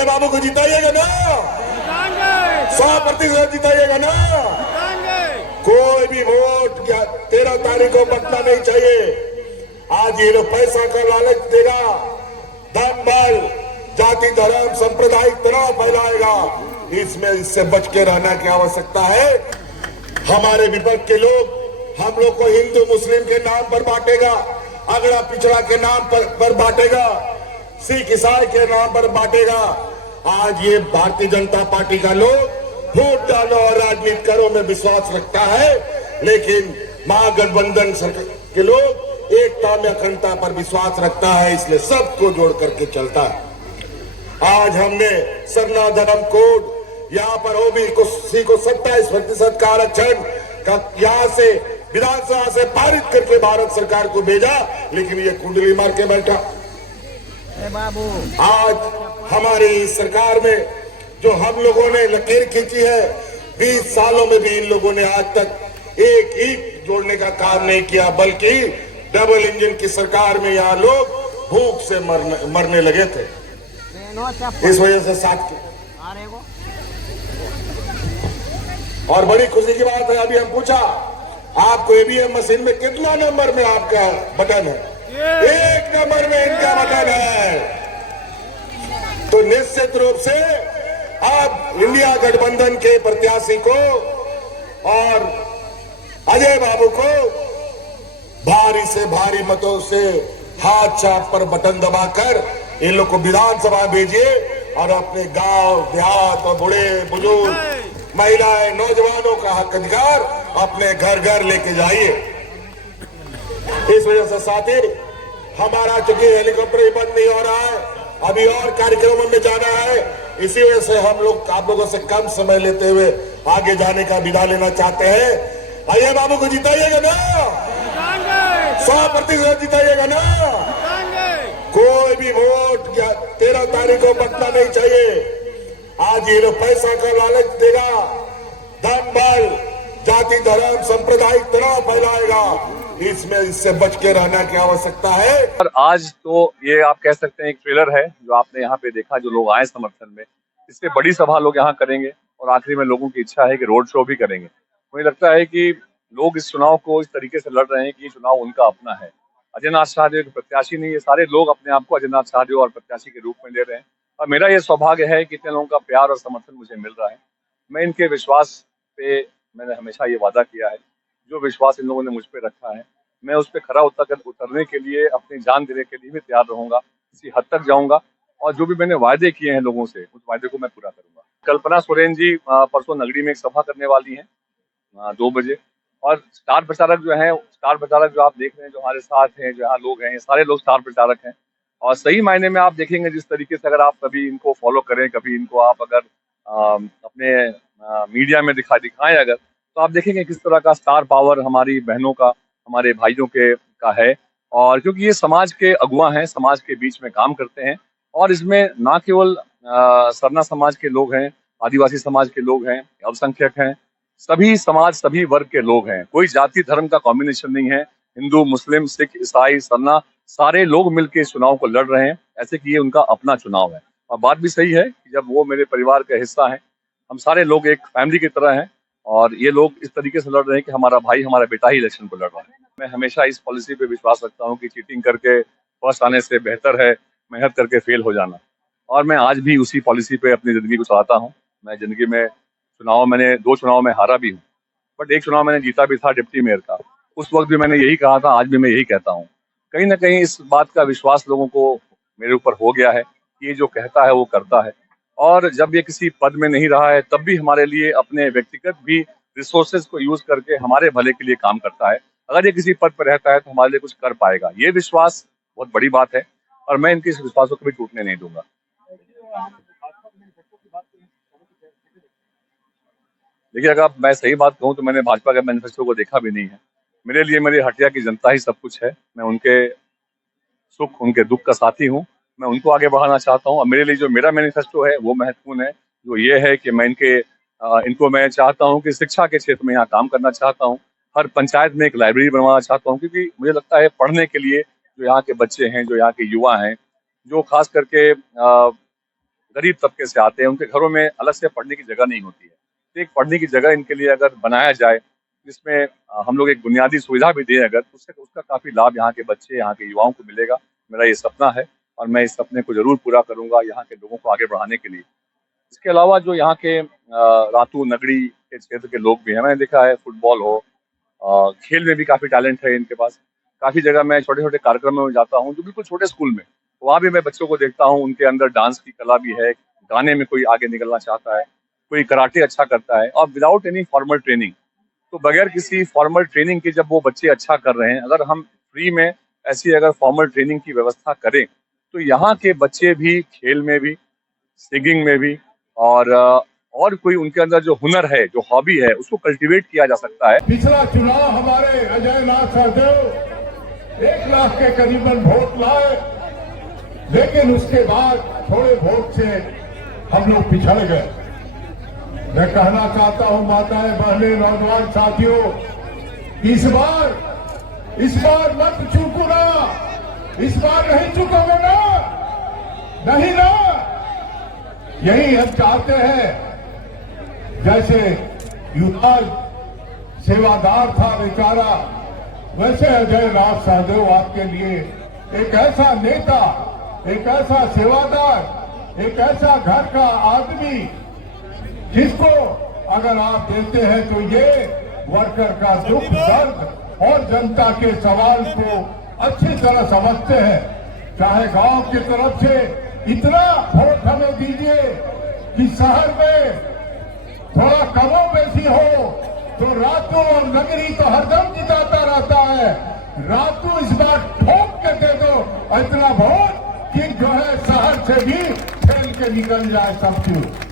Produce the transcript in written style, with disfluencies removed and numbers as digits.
अजय बाबू को जिताइएगा ना? 100% जिताइएगा ना? कोई भी वोट 13 तारीख को बटना नहीं चाहिए। आज ये लोग पैसा का लालच देगा, धन बल, जाति धर्म सांप्रदायिक तनाव फैलाएगा। इससे बच के रहना की आवश्यकता है। हमारे विपक्ष के लोग हम लोग को हिंदू मुस्लिम के नाम पर बांटेगा, अगड़ा पिछड़ा के नाम पर बांटेगा, सिख ईसाई के नाम पर बांटेगा। आज ये भारतीय जनता पार्टी का लोग वोट डालो और राजनीति करो में विश्वास रखता है, लेकिन महागठबंधन के लोग एकता में अखंडता पर विश्वास रखता है, इसलिए सबको जोड़ करके चलता है। आज हमने सरना धर्म कोड यहाँ पर ओबीसी को 27% का आरक्षण का यहाँ से विधानसभा से पारित करके भारत सरकार को भेजा, लेकिन ये कुंडली मार के बैठा। आज हमारी इस सरकार में जो हम लोगों ने लकीर खींची है, 20 सालों में भी इन लोगों ने आज तक एक ईंट जोड़ने का काम नहीं किया, बल्कि डबल इंजन की सरकार में यहाँ लोग भूख से मरने लगे थे। इस वजह से साथ और बड़ी खुशी की बात है, अभी हम पूछा आपको ईवीएम मशीन में कितना नंबर में आपका बटन है? 1 नंबर में इनका बटन है। तो निश्चित रूप से आप इंडिया गठबंधन के प्रत्याशी को और अजय बाबू को भारी से भारी मतों से हाथ चाप पर बटन दबाकर इन लोग को विधानसभा भेजिए और अपने गांव देहात और बूढ़े बुजुर्ग महिलाएं नौजवानों का हक अधिकार अपने घर घर लेके जाइए। इस वजह से साथी हमारा चूंकि हेलीकॉप्टर ही बंद नहीं हो रहा है, अभी और कार्यक्रमों में जाना है, इसी वजह से हम लोग आप लोगों से कम समय लेते हुए आगे जाने का विदा लेना चाहते हैं। अजय बाबू को जिताइएगा ना? 100% जिताइएगा ना? कोई भी वोट 13 तारीख को बटना नहीं चाहिए। आज ये लोग पैसा का लालच देगा, धन बल, जाति धर्म सांप्रदायिक तनाव फैलाएगा। इससे बच के रहना की आवश्यकता है। और आज तो ये आप कह सकते हैं एक ट्रेलर है जो आपने यहाँ पे देखा, जो लोग आए समर्थन में। इससे बड़ी सभा लोग यहाँ करेंगे और आखिरी में लोगों की इच्छा है कि रोड शो भी करेंगे। मुझे लगता है कि लोग इस चुनाव को इस तरीके से लड़ रहे हैं कि ये चुनाव उनका अपना है। अजय नाथ शाहदेव प्रत्याशी नहीं, ये सारे लोग अपने आप को अजय नाथ शाहदेव और प्रत्याशी के रूप में ले रहे हैं। और मेरा ये सौभाग्य है कि इतने लोगों का प्यार और समर्थन मुझे मिल रहा है। मैं इनके विश्वास पे मैंने हमेशा ये वादा किया है, जो विश्वास इन लोगों ने मुझ पे रखा है, मैं उस पर खरा उतरने के लिए, अपनी जान देने के लिए भी तैयार रहूंगा, किसी हद तक जाऊंगा और जो भी मैंने वायदे किए हैं लोगों से, उस वायदे को मैं पूरा करूंगा। कल्पना सोरेन जी परसों नगरी में एक सभा करने वाली हैं 2 बजे, और स्टार प्रचारक जो आप देख रहे हैं, जो हमारे साथ हैं, जो यहाँ लोग हैं, ये सारे लोग स्टार प्रचारक हैं। और सही मायने में आप देखेंगे जिस तरीके से अगर आप कभी इनको फॉलो करें, कभी इनको आप अगर अपने मीडिया में दिखाएं अगर, तो आप देखेंगे किस तरह का स्टार पावर हमारी बहनों का, हमारे भाइयों का है। और क्योंकि ये समाज के अगुवा हैं, समाज के बीच में काम करते हैं, और इसमें ना केवल सरना समाज के लोग हैं, आदिवासी समाज के लोग हैं, अल्पसंख्यक हैं, सभी समाज, सभी वर्ग के लोग हैं। कोई जाति धर्म का कॉम्बिनेशन नहीं है। हिंदू, मुस्लिम, सिख, ईसाई, सरना, सारे लोग मिलकर इस चुनाव को लड़ रहे हैं, ऐसे कि ये उनका अपना चुनाव है। और बात भी सही है कि जब वो मेरे परिवार का हिस्सा है, हम सारे लोग एक फैमिली की तरह हैं, और ये लोग इस तरीके से लड़ रहे हैं कि हमारा भाई, हमारा बेटा ही इलेक्शन को लड़ रहा है। मैं हमेशा इस पॉलिसी पे विश्वास रखता हूँ कि चीटिंग करके फर्स्ट आने से बेहतर है मेहनत करके फेल हो जाना, और मैं आज भी उसी पॉलिसी पे अपनी जिंदगी को चलाता हूँ। मैं जिंदगी में मैंने 2 चुनाव में हारा भी हूँ, बट एक चुनाव मैंने जीता भी था डिप्टी मेयर का। उस वक्त भी मैंने यही कहा था, आज भी मैं यही कहता हूँ। कहीं ना कहीं इस बात का विश्वास लोगों को मेरे ऊपर हो गया है कि ये जो कहता है वो करता है। और जब ये किसी पद में नहीं रहा है, तब भी हमारे लिए अपने व्यक्तिगत भी रिसोर्सेज को यूज करके हमारे भले के लिए काम करता है। अगर ये किसी पद पर रहता है तो हमारे लिए कुछ कर पाएगा। ये विश्वास बहुत बड़ी बात है, और मैं इनके इस विश्वासों को भी टूटने नहीं दूंगा। देखिए, अगर मैं सही बात कहूँ तो मैंने भाजपा के मैनिफेस्टो को देखा भी नहीं है। मेरे लिए मेरी हटिया की जनता ही सब कुछ है। मैं उनके सुख, उनके दुख का साथी हूँ। मैं उनको आगे बढ़ाना चाहता हूँ, और मेरे लिए जो मेरा मैनिफेस्टो है वो महत्वपूर्ण है। जो ये है कि मैं इनको मैं चाहता हूँ कि शिक्षा के क्षेत्र में यहाँ काम करना चाहता हूँ। हर पंचायत में एक लाइब्रेरी बनवाना चाहता हूँ, क्योंकि मुझे लगता है पढ़ने के लिए जो यहाँ के बच्चे हैं, जो यहाँ के युवा हैं, जो खास करके गरीब तबके से आते हैं, उनके घरों में अलग से पढ़ने की जगह नहीं होती है। तो एक पढ़ने की जगह इनके लिए अगर बनाया जाए, जिसमें हम लोग एक बुनियादी सुविधा भी दें अगर, तो उससे उसका काफ़ी लाभ यहाँ के बच्चे, यहाँ के युवाओं को मिलेगा। मेरा ये सपना है और मैं इस सपने को ज़रूर पूरा करूँगा यहाँ के लोगों को आगे बढ़ाने के लिए। इसके अलावा जो यहाँ के रातू नगरी के क्षेत्र के लोग भी हैं, मैंने देखा है फुटबॉल हो, खेल में भी काफ़ी टैलेंट है इनके पास। काफ़ी जगह मैं छोटे-छोटे कार्यक्रमों में जाता हूँ, जो बिल्कुल छोटे स्कूल में, वहाँ भी मैं बच्चों को देखता हूँ, उनके अंदर डांस की कला भी है, गाने में कोई आगे निकलना चाहता है, कोई कराटे अच्छा करता है और विदाउट एनी फॉर्मल ट्रेनिंग। तो बगैर किसी फॉर्मल ट्रेनिंग के जब वो बच्चे अच्छा कर रहे हैं, अगर हम फ्री में ऐसी अगर फॉर्मल ट्रेनिंग की व्यवस्था करें, तो यहाँ के बच्चे भी खेल में भी, सिंगिंग में भी और कोई उनके अंदर जो हुनर है, जो हॉबी है, उसको कल्टीवेट किया जा सकता है। पिछला चुनाव हमारे अजय नाथ सहदेव 1 लाख के करीबन वोट लाए, लेकिन उसके बाद थोड़े वोट से हम लोग पिछड़ गए। मैं कहना चाहता हूं माताएं, बहनें, नौजवान साथियों, इस बार मत चूकना, इस बार नहीं चूकोगे ना, नहीं ना। यही हम चाहते हैं। जैसे युवराज सेवादार था बेचारा, वैसे अजय नाथ सहदेव आपके लिए एक ऐसा नेता, एक ऐसा सेवादार, एक ऐसा घर का आदमी जिसको अगर आप देते हैं तो ये वर्कर का दुख दर्द और जनता के सवाल को अच्छी तरह समझते हैं। चाहे गांव की तरफ से इतना वोट हमें दीजिए कि शहर में थोड़ा कमो बेसी हो, तो रातू और नगरी तो हरदम जिताता रहता है। रातू इस बार ठोक के दे दो इतना वोट कि जो है शहर से भी खेल के निकल जाए सब कुछ।